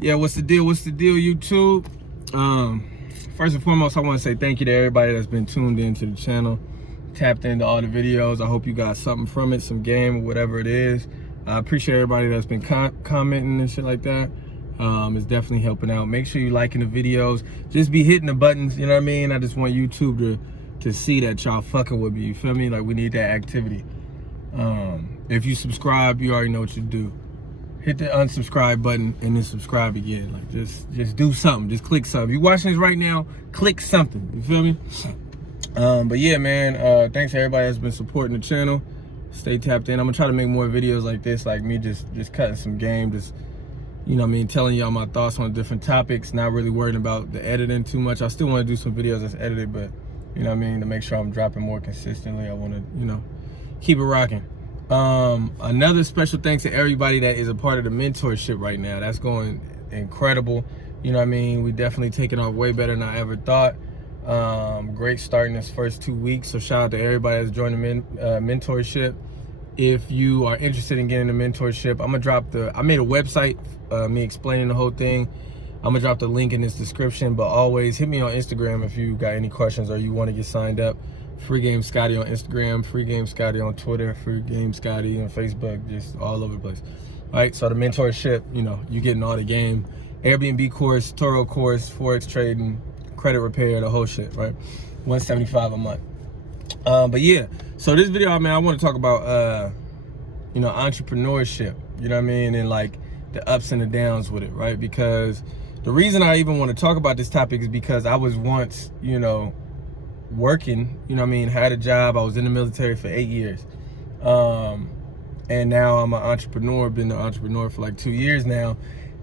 Yeah, what's the deal, YouTube? First and foremost, I want to say thank you to everybody that's been tuned into the channel, tapped into all the videos. I hope you got something from it, some game or whatever it is. I appreciate everybody that's been commenting and shit like that. It's definitely helping out. Make sure you liking the videos. Just be hitting the buttons, you know what I mean? I just want YouTube to see that y'all fucking with me, you feel me? Like, we need that activity. If you subscribe, you already know what you do. Hit the unsubscribe button and then subscribe again. Like, just do something. Just click something. If you're watching this right now, click something. You feel me? But yeah, man, thanks to everybody that's been supporting the channel. Stay tapped in. I'm gonna try to make more videos like this, like me just cutting some game, just, you know what I mean, telling y'all my thoughts on different topics, not really worrying about the editing too much. I still want to do some videos that's edited, but you know what I mean, to make sure I'm dropping more consistently, I want to, you know, keep it rocking. Another special thanks to everybody that is a part of the mentorship right now. That's going incredible. You know what I mean? We definitely taking off way better than I ever thought. Great starting this first 2 weeks. So shout out to everybody that's joined the mentorship. If you are interested in getting the mentorship, I'm gonna drop I made a website, me explaining the whole thing. I'm gonna drop the link in this description, but always hit me on Instagram if you got any questions or you want to get signed up. FreeGameScottie on Instagram, FreeGameScottie on Twitter, FreeGameScottie on Facebook, just all over the place. All right, so the mentorship, you know, you getting all the game, Airbnb course, Toro course, Forex trading, credit repair, the whole shit, right? $175 a month. But yeah, so this video, man, I want to talk about, you know, entrepreneurship, you know what I mean? And like the ups and the downs with it, right? Because the reason I even want to talk about this topic is because I was once, you know, working, you know what I mean, had a job. I was in the military for 8 years. And now I'm an entrepreneur, been an entrepreneur for like 2 years now.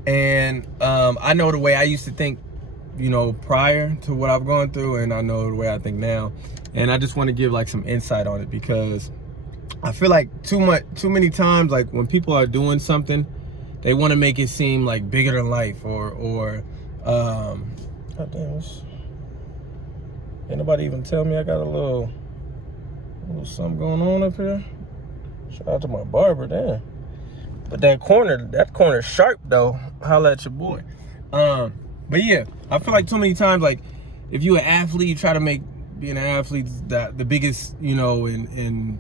And I know the way I used to think, you know, prior to what I've gone through, and I know the way I think now. And I just want to give like some insight on it, because I feel like too many times, like when people are doing something, they want to make it seem like bigger than life, or God damn, ain't nobody even tell me I got a little something going on up here. Shout out to my barber, damn. But that corner sharp though. Holla at your boy. But yeah, I feel like too many times, like if you an athlete, you try to make being an athlete the biggest, you know, and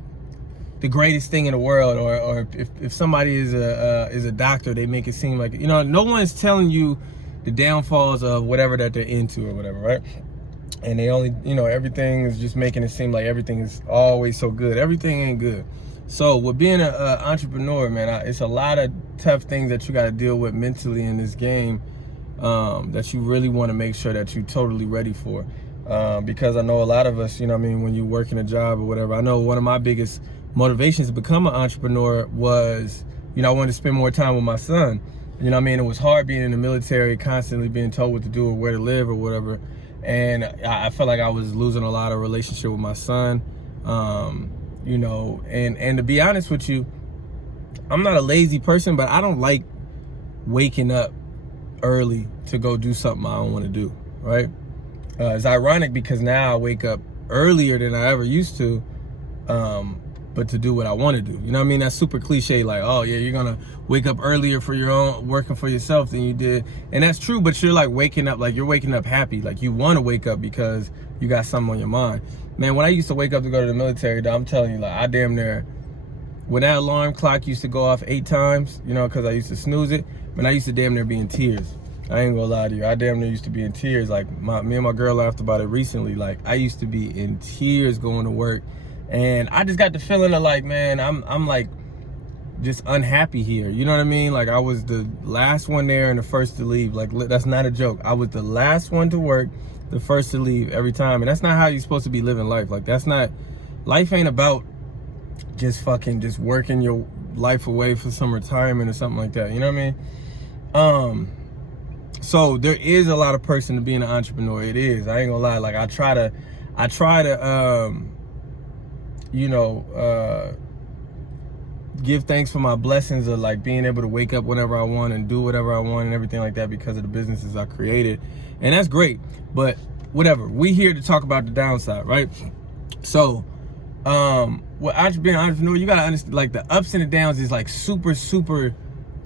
the greatest thing in the world. Or if somebody is a doctor, they make it seem like, you know, no one's telling you the downfalls of whatever that they're into or whatever, right? And they only, you know, everything is just making it seem like everything is always so good. Everything ain't good. So with being an entrepreneur, man, it's a lot of tough things that you got to deal with mentally in this game, that you really want to make sure that you're totally ready for. Because I know a lot of us, you know what I mean, when you work in a job or whatever, I know one of my biggest motivations to become an entrepreneur was, you know, I wanted to spend more time with my son. You know what I mean? It was hard being in the military, constantly being told what to do or where to live or whatever. And I felt like I was losing a lot of relationship with my son, you know, and to be honest with you, I'm not a lazy person, but I don't like waking up early to go do something I don't want to do, right? It's ironic because now I wake up earlier than I ever used to, but to do what I want to do. You know what I mean? That's super cliche, like, oh yeah, you're gonna wake up earlier for your own, working for yourself than you did. And that's true, but you're like waking up, like you're waking up happy. Like you want to wake up because you got something on your mind. Man, when I used to wake up to go to the military, I'm telling you, like I damn near, when that alarm clock used to go off 8 times, you know, because I used to snooze it, man, I used to damn near be in tears. I ain't gonna lie to you. I damn near used to be in tears. Like me and my girl laughed about it recently. Like I used to be in tears going to work. And I just got the feeling of like, man, I'm like just unhappy here. You know what I mean? Like I was the last one there and the first to leave. Like that's not a joke. I was the last one to work, the first to leave every time. And that's not how you're supposed to be living life. Like that's not, life ain't about just fucking just working your life away for some retirement or something like that. You know what I mean? So there is a lot of person to being an entrepreneur. It is. I ain't gonna lie. Like I try to you know, give thanks for my blessings of like being able to wake up whenever I want and do whatever I want and everything like that because of the businesses I created. And that's great, but whatever. We here to talk about the downside, right? So, being an entrepreneur, you gotta understand, like the ups and the downs is like super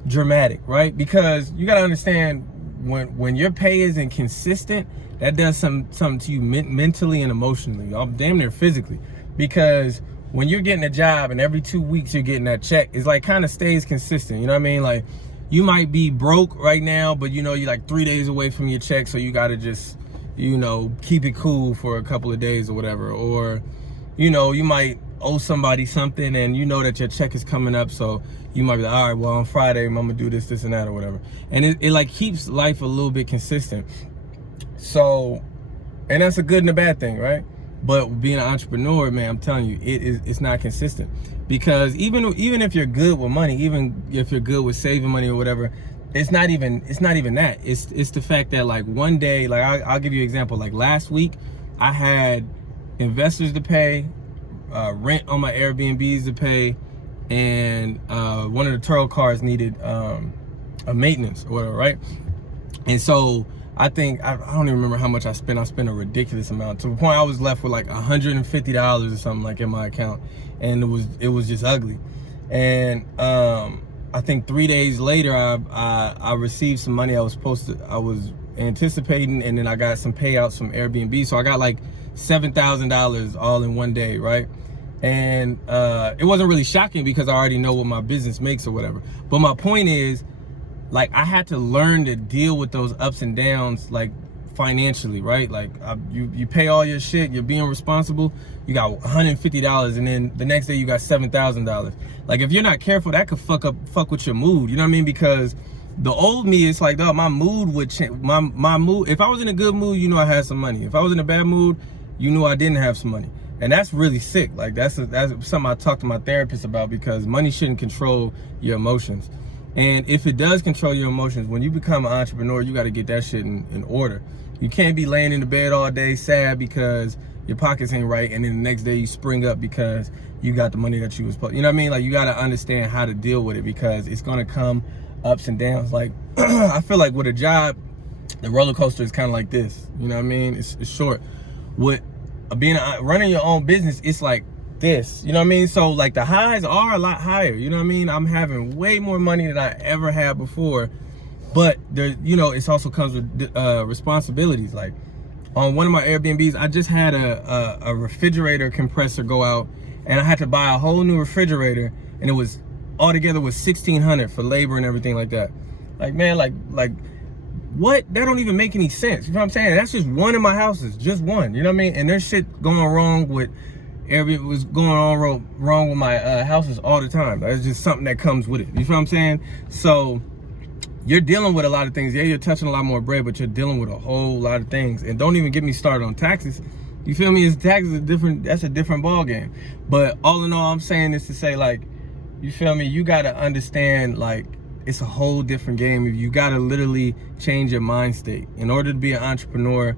dramatic, right? Because you got to understand, when your pay isn't consistent, that does something to you mentally and emotionally, damn near physically. Because when you're getting a job and every 2 weeks you're getting that check, it's like kind of stays consistent. You know what I mean? Like, you might be broke right now, but you know, you're like 3 days away from your check, so you got to just, you know, keep it cool for a couple of days or whatever. Or, you know, you might owe somebody something and you know that your check is coming up, so you might be like, all right, well, on Friday I'm gonna do this and that or whatever. And it like keeps life a little bit consistent. So, and that's a good and a bad thing, right? But being an entrepreneur, man, I'm telling you, it's not consistent. Because even if you're good with money, even if you're good with saving money or whatever, it's not even that. It's the fact that, like, one day, like, I'll give you an example. Like, last week I had investors to pay, rent on my Airbnbs to pay, and one of the turtle cars needed a maintenance or whatever, right? And so I think, I don't even remember how much I spent. I spent a ridiculous amount, to the point I was left with like $150 or something like in my account, and it was just ugly. And I think 3 days later I received some money I was anticipating, and then I got some payouts from Airbnb, so I got like $7,000 all in one day, right? And it wasn't really shocking because I already know what my business makes or whatever. But my point is, like, I had to learn to deal with those ups and downs, like, financially, right? Like, you pay all your shit, you're being responsible, you got $150, and then the next day you got $7,000. Like, if you're not careful, that could fuck with your mood, you know what I mean? Because the old me, it's like, dog, my mood would change. My mood, if I was in a good mood, you know I had some money. If I was in a bad mood, you knew I didn't have some money. And that's really sick. Like, that's something I talked to my therapist about, because money shouldn't control your emotions. And if it does control your emotions, when you become an entrepreneur, you got to get that shit in order. You can't be laying in the bed all day sad because your pockets ain't right, and then the next day you spring up because you got the money that you was supposed. You know what I mean? Like, you got to understand how to deal with it, because it's going to come ups and downs. Like, I feel like with a job, the roller coaster is kind of like this. You know what I mean? It's short. With running your own business, it's like this, you know what I mean? So, like, the highs are a lot higher, you know what I mean? I'm having way more money than I ever had before, but there, you know, it also comes with responsibilities. Like, on one of my Airbnbs, I just had a refrigerator compressor go out, and I had to buy a whole new refrigerator, and it was altogether was $1,600 for labor and everything like that. Like, man, like what? That don't even make any sense. You know what I'm saying? That's just one of my houses, just one. You know what I mean? And there's shit going wrong with was going on wrong with my houses all the time. It's just something that comes with it. You feel what I'm saying? So you're dealing with a lot of things. Yeah, you're touching a lot more bread, but you're dealing with a whole lot of things. And don't even get me started on taxes. You feel me? Taxes are different. That's a different ball game. But all in all, I'm saying is to say, like, you feel me? You gotta understand, like, it's a whole different game. You gotta literally change your mind state in order to be an entrepreneur.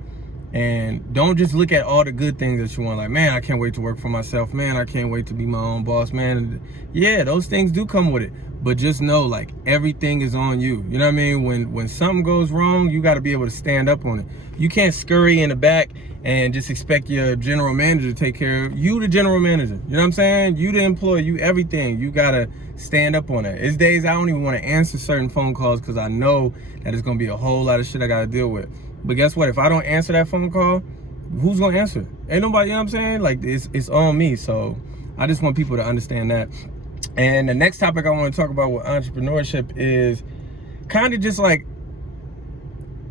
And don't just look at all the good things that you want. Like, man, I can't wait to work for myself. Man, I can't wait to be my own boss. Man, yeah, those things do come with it. But just know, like, everything is on you. You know what I mean? When something goes wrong, you got to be able to stand up on it. You can't scurry in the back and just expect your general manager to take care of you. The general manager, you know what I'm saying? You the employee, you everything. You got to stand up on it. It's days I don't even want to answer certain phone calls because I know that it's going to be a whole lot of shit I got to deal with. But guess what? If I don't answer that phone call, who's going to answer? Ain't nobody, you know what I'm saying? Like, it's on me. So I just want people to understand that. And the next topic I want to talk about with entrepreneurship is kind of just like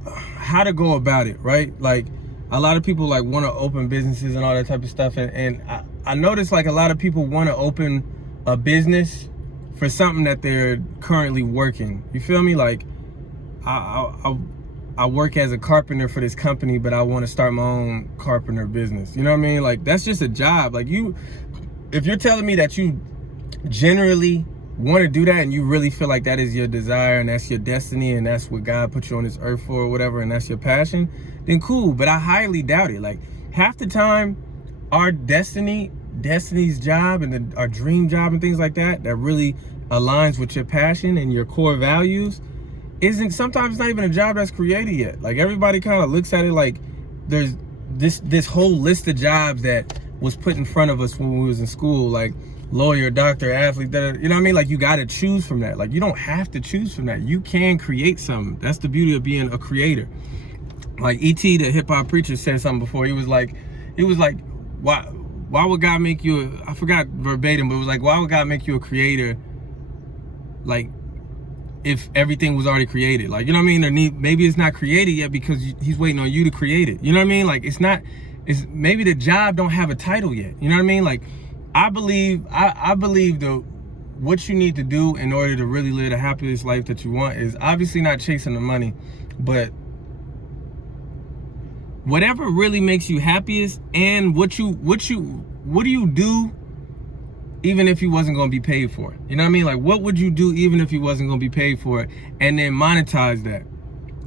how to go about it, right? Like, a lot of people like want to open businesses and all that type of stuff. And I notice, like, a lot of people want to open a business for something that they're currently working. You feel me? Like, I work as a carpenter for this company, but I want to start my own carpenter business. You know what I mean? Like, that's just a job. Like, if you're telling me that you generally want to do that and you really feel like that is your desire and that's your destiny and that's what God put you on this earth for or whatever, and that's your passion, then cool. But I highly doubt it. Like, half the time, our destiny's job and our dream job and things like that really aligns with your passion and your core values, sometimes it's not even a job that's created yet. Like, everybody kind of looks at it like there's this whole list of jobs that was put in front of us when we was in school. Like, lawyer, doctor, athlete, you know what I mean? Like, you got to choose from that. Like, you don't have to choose from that. You can create something. That's the beauty of being a creator. Like E.T., the hip hop preacher, said something before. He was like, why would God make you I forgot verbatim, but it was like, why would God make you a creator, like, if everything was already created? Like, you know what I mean? Or maybe it's not created yet because he's waiting on you to create it. You know what I mean? Like, it's maybe the job don't have a title yet. You know what I mean? Like, I believe what you need to do in order to really live the happiest life that you want is obviously not chasing the money, but whatever really makes you happiest, and what do you do even if you wasn't going to be paid for it? You know what I mean? Like, what would you do even if you wasn't going to be paid for it? And then monetize that.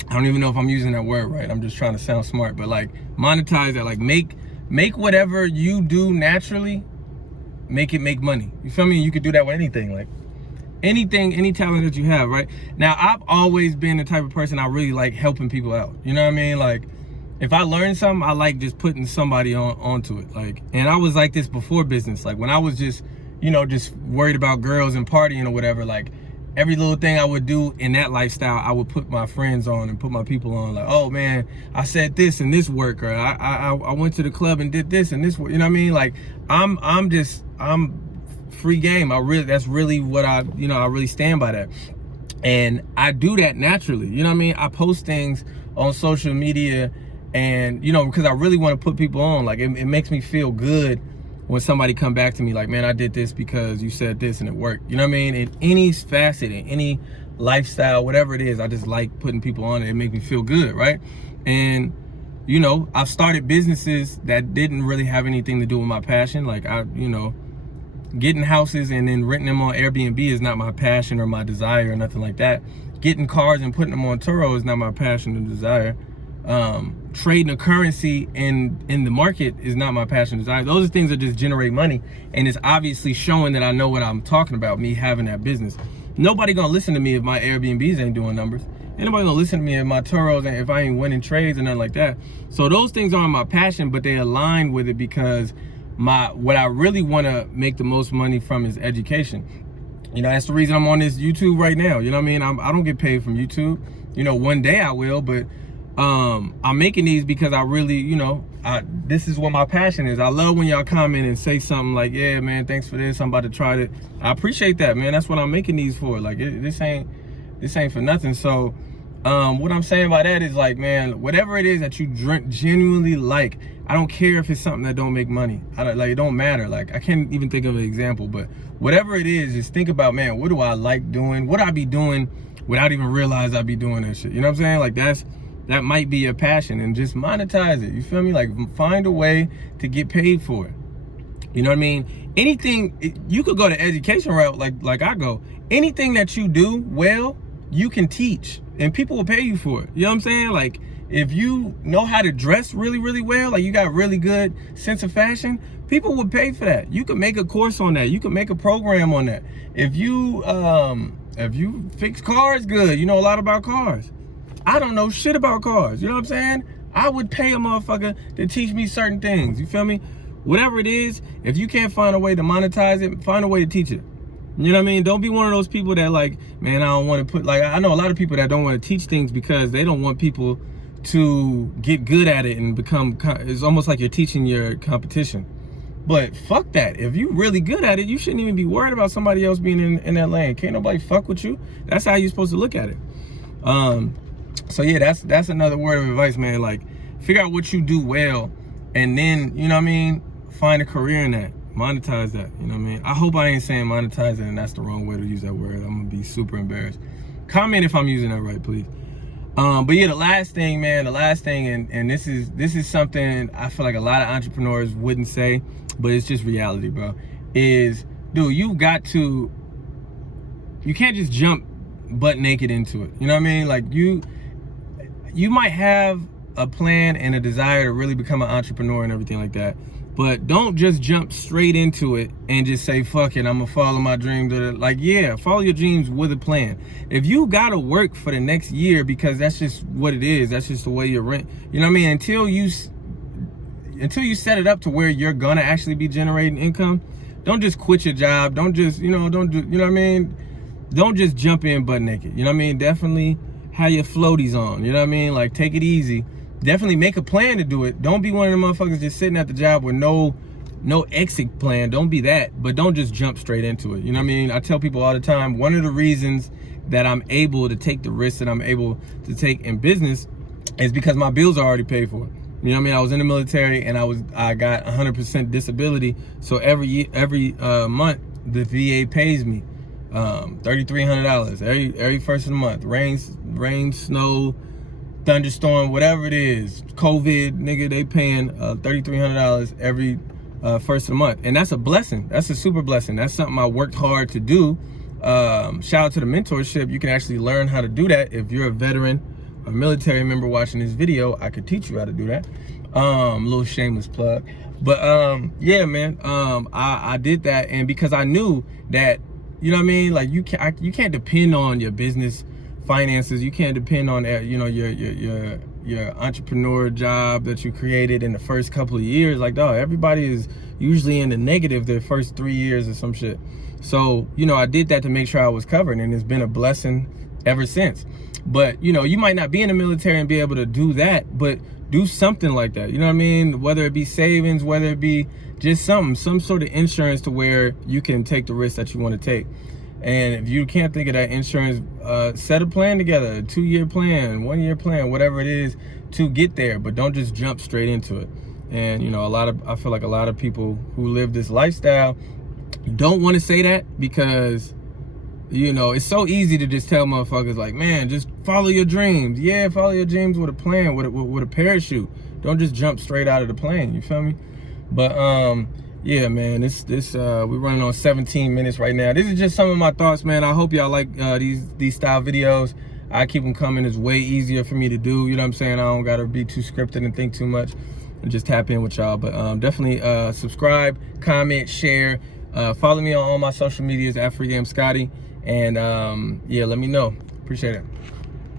I don't even know if I'm using that word right. I'm just trying to sound smart, but like, monetize that. Like, make whatever you do naturally, make it make money. You feel me? You could do that with anything. Like, anything, any talent that you have, right? Now, I've always been the type of person, I really like helping people out. You know what I mean? Like, if I learn something, I like just putting somebody onto it. Like, and I was like this before business. Like, when I was just, you know, just worried about girls and partying or whatever, like, every little thing I would do in that lifestyle, I would put my friends on and put my people on. Like, oh man, I said this and this work, or I went to the club and did this and this work. You know what I mean? Like, I'm free game. That's really what I really stand by that. And I do that naturally. You know what I mean? I post things on social media, and, you know, because I really want to put people on. Like, it makes me feel good when somebody come back to me like, man, I did this because you said this and it worked. You know what I mean? In any facet, in any lifestyle, whatever it is, I just like putting people on it. It makes me feel good, right? And, you know, I've started businesses that didn't really have anything to do with my passion. Like, getting houses and then renting them on Airbnb is not my passion or my desire or nothing like that. Getting cars and putting them on Turo is not my passion or desire. Trading a currency in the market is not my passion or desire. Those are things that just generate money, and it's obviously showing that I know what I'm talking about, me having that business. Nobody gonna listen to me if my Airbnbs ain't doing numbers. Ain't nobody gonna listen to me if my Turos and if I ain't winning trades and nothing like that. So those things aren't my passion, but they align with it because what I really want to make the most money from is education. You know, that's the reason I'm on this YouTube right now. You know what I mean? I don't get paid from YouTube. You know, one day I will, but I'm making these because I really, you know, this is what my passion is. I love when y'all comment and say something like, yeah, man, thanks for this, I'm about to try it. I appreciate that, man. That's what I'm making these for. Like, this ain't for nothing. So what I'm saying by that is, like, man, whatever it is that you genuinely like, I don't care if it's something that don't make money. It don't matter. Like, I can't even think of an example, but whatever it is, just think about, man, what do I like doing? What I be doing without even realize I be doing that shit. You know what I'm saying? Like, that might be your passion, and just monetize it. You feel me? Like, find a way to get paid for it. You know what I mean? Anything, you could go the education route like I go. Anything that you do well, you can teach, and people will pay you for it. You know what I'm saying? Like, if you know how to dress really, really well, like you got really good sense of fashion, people would pay for that. You could make a course on that. You could make a program on that. If you fix cars good, you know a lot about cars. I don't know shit about cars. You know what I'm saying? I would pay a motherfucker to teach me certain things. You feel me? Whatever it is, if you can't find a way to monetize it, find a way to teach it. You know what I mean? Don't be one of those people that, like, man, I don't want to put, like, I know a lot of people that don't want to teach things because they don't want people to get good at it and become, it's almost like you're teaching your competition. But fuck that. If you really good at it, you shouldn't even be worried about somebody else being in that lane. Can't nobody fuck with you. That's how you're supposed to look at it. So yeah, that's another word of advice, man. Like, figure out what you do well, and then, you know what I mean, find a career in that, monetize that. You know what I mean? I hope I ain't saying monetize it and that's the wrong way to use that word. I'm gonna be super embarrassed. Comment if I'm using that right, please. But yeah, the last thing, and this is something I feel like a lot of entrepreneurs wouldn't say, but it's just reality, bro, is, dude, you can't just jump butt naked into it. You know what I mean? Like, you might have a plan and a desire to really become an entrepreneur and everything like that, but don't just jump straight into it and just say, fuck it, I'm gonna follow my dreams. Like, yeah, follow your dreams with a plan. If you gotta work for the next year because that's just what it is, that's just the way you're rent, you know what I mean, until you set it up to where you're gonna actually be generating income, don't just quit your job. Don't just, don't do, you know what I mean? Don't just jump in butt naked. You know what I mean? Definitely have your floaties on. You know what I mean? Like, take it easy. Definitely make a plan to do it. Don't be one of them motherfuckers just sitting at the job with no exit plan. Don't be that, but don't just jump straight into it. You know what I mean? I tell people all the time, one of the reasons that I'm able to take the risks that I'm able to take in business is because my bills are already paid for. You know what I mean? I was in the military and I got 100% disability. So every month the VA pays me $3,300 every first of the month. Rain, snow, thunderstorm, whatever it is, COVID, nigga, they paying $3,300 every first of the month. And that's a blessing. That's a super blessing. That's something I worked hard to do. Shout out to the mentorship. You can actually learn how to do that. If you're a veteran, a military member watching this video, I could teach you how to do that. Little shameless plug. But yeah, man, I did that, and because I knew that, you know what I mean, like you can't depend on your business finances. You can't depend on your entrepreneur job that you created in the first couple of years. Like, dog, everybody is usually in the negative their first 3 years or some shit. So, I did that to make sure I was covered, and it's been a blessing ever since. But, you might not be in the military and be able to do that, but do something like that. You know what I mean? Whether it be savings, whether it be just some sort of insurance to where you can take the risk that you want to take. And if you can't think of that insurance, set a plan together, a 2-year plan, 1-year plan, whatever it is to get there, but don't just jump straight into it. And, I feel like a lot of people who live this lifestyle don't want to say that because, it's so easy to just tell motherfuckers like, man, just follow your dreams. Yeah, follow your dreams with a plan, with a parachute. Don't just jump straight out of the plane. You feel me? But yeah, man, we're running on 17 minutes right now. This is just some of my thoughts, man. I hope y'all like these style videos. I keep them coming. It's way easier for me to do. You know what I'm saying? I don't gotta be too scripted and think too much and just tap in with y'all. But definitely subscribe, comment, share. Follow me on all my social medias at FreeGameScottie. And yeah, let me know. Appreciate it.